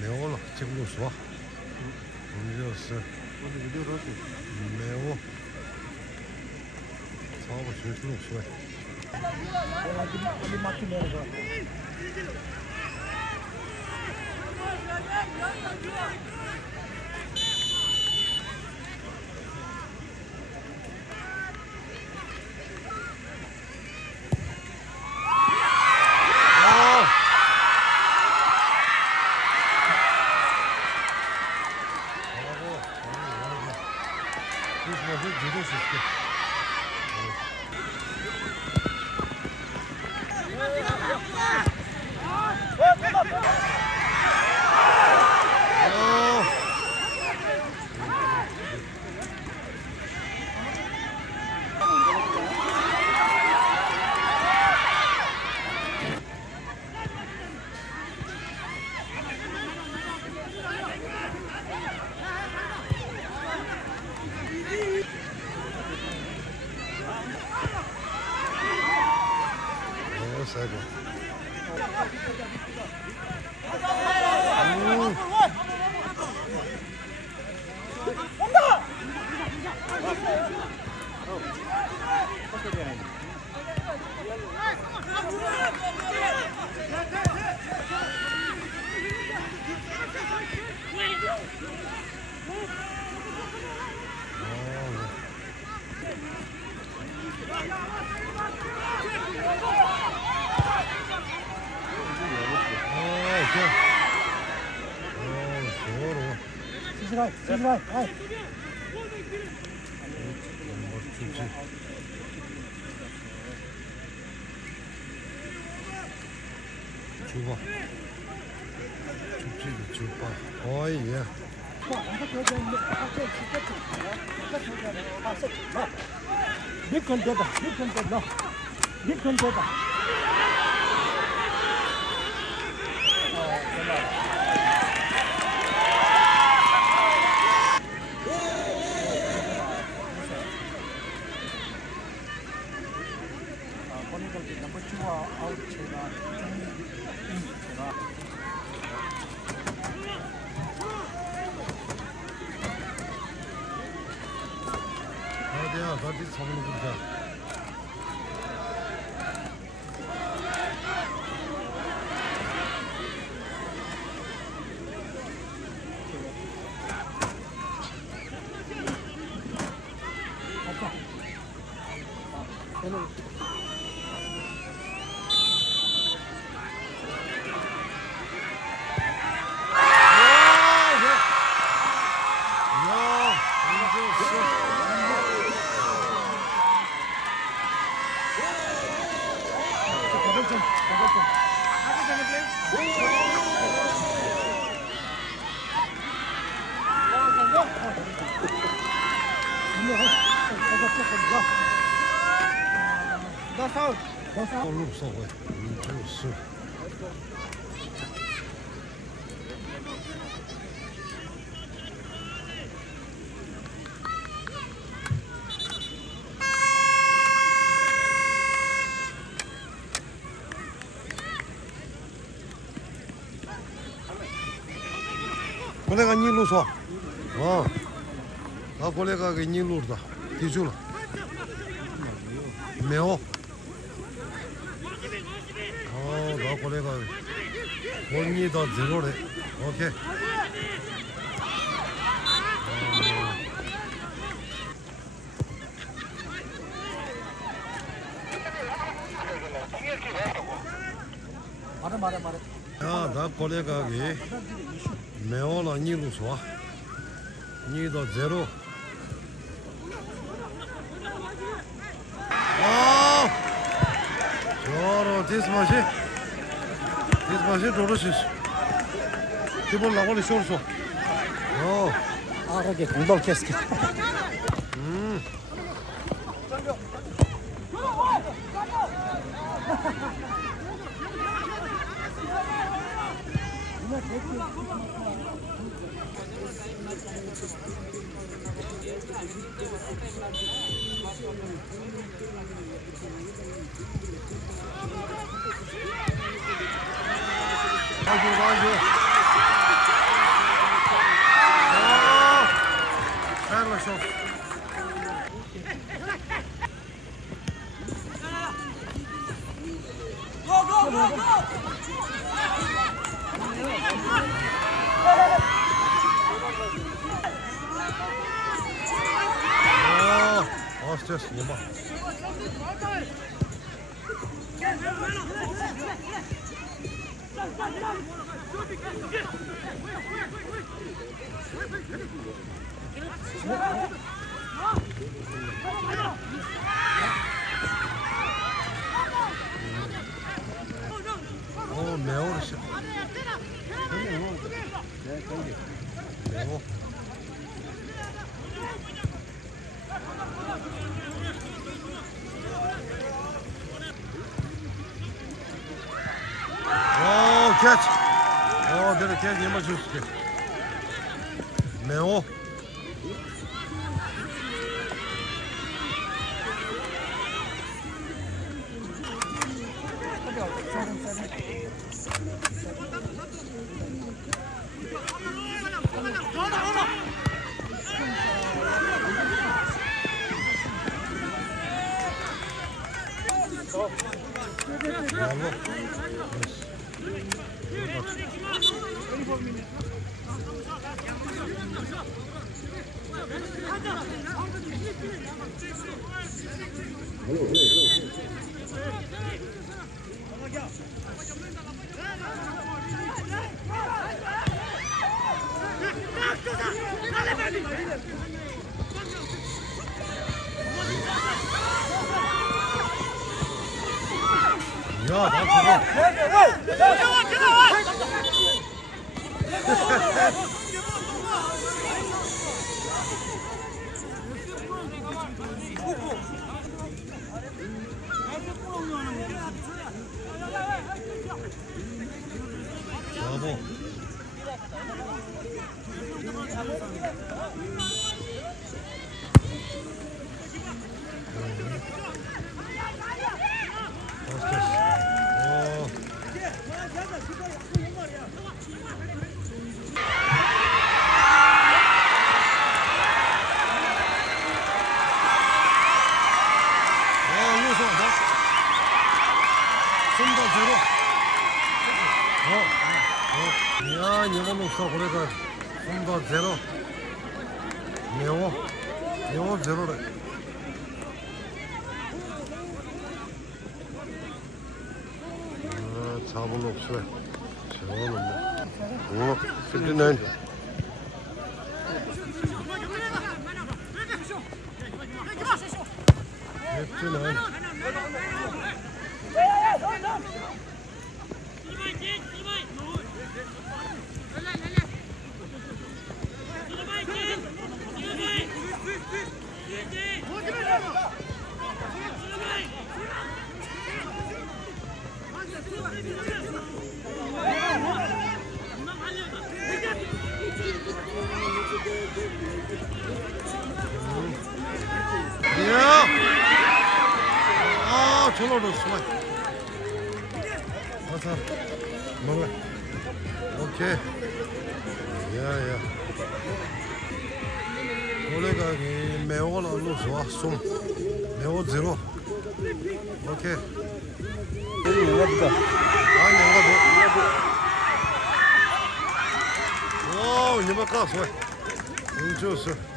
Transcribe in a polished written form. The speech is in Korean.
매워 지금도 좋아. 음료수 매워. 사고 제일 좋아. 세고. 주봐. 춥지, 주봐. 어이, 예. 어디야, 어디 서는 거야? 얼른 없어, 왜? 없어. 고래가 일로 서. 나 고래가 그 일로다. 뒤줄로. 매워. 나 고래가 원이 더 제로래. 오케이. 말해. 야, 나 고래가 그 매워나 일로 서. 니 더 제로. 저로 디스마시 도로시스 기본 나골이 쇼르소 거기 공동 캐스켓. 아이고. 잘랐어. 스트레스 못 봐. 매워를 씹. 매워. 캐치. 내가 캐치 얘만 줄게. 매워. 야, 나 저거. 야, 이건 없어. 그래가 좀더 제로. 매워 제로래. 잡은 없어. 저거는 뭐. 59. 59. 야! 전화로 수고해. 가서 먹어. 오케이. 야. 고래가기 매운 걸로 좋아. 좀 매워 제로. 오케이. 와, 이거 봐, 수고해. 좋았어.